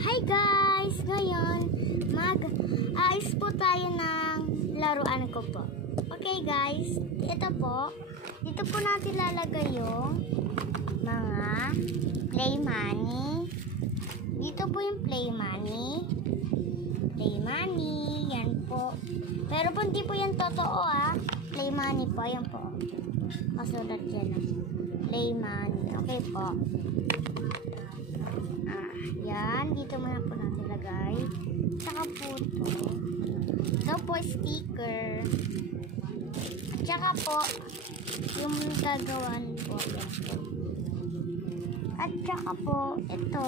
Hi guys! Ngayon, mag-ayos po tayo ng laruan ko po. Okay guys, ito po. Dito po natin lalagay yung mga play money. Dito po yung play money. Play money, yan po. Pero po hindi po yan totoo Play money po, yan po. Kasulat yan Play money. Okay po. Yan, dito muna po natin lagay. Tsaka po ito. Ito po sticker. Tsaka po, yung gagawan po. At tsaka po, ito.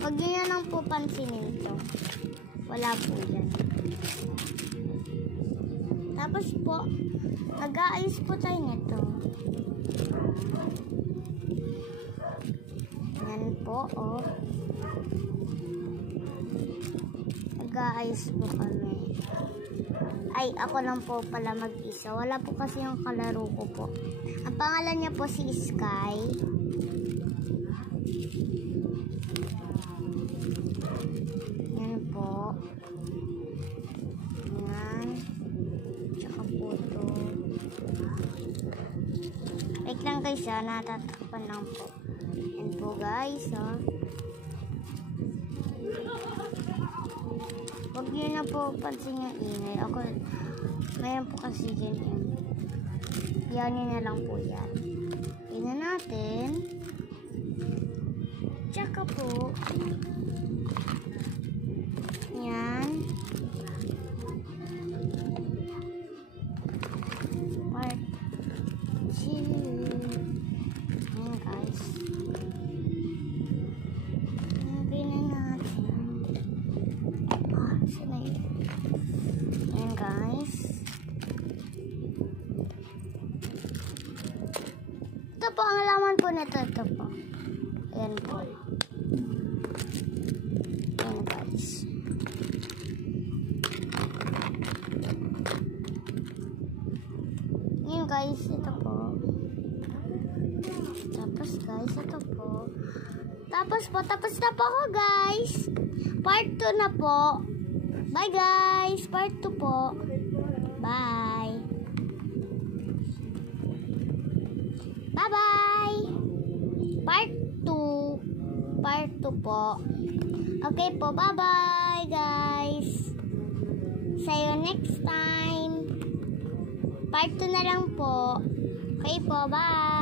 Huwag nyo na lang po pansinin ito. Wala po yan. Tapos po, nag-aayos po tayo nito. Yan po, nag-aayos po kami. Ay, ako lang po pala mag-isa. Wala po kasi yung kalaro ko po. Ang pangalan niya po si Sky. Yan po. Yan. Tsaka po ito. Wait lang guys natatakpan lang po. Yan po guys Huwag nyo na po pansin yung ingay. Ako, mayroon po kasi dyan yan nyo na lang po yan. Tingnan natin. Tsaka po yan Mark G. Yan guys. Tingnan natin. Saan yun? Yan guys. Ito po ang alaman po nito. Ito po. Ayan po. Yan guys. Yan guys. Ito po. Tapos guys. Ito po. Tapos na po ako guys. Part 2 na po. Bye guys. Part 2 po. Bye. Bye-bye. Part 2. Part 2 po. Okay po. Bye-bye guys. See you next time. Part 2 na lang po. Okay po. Bye.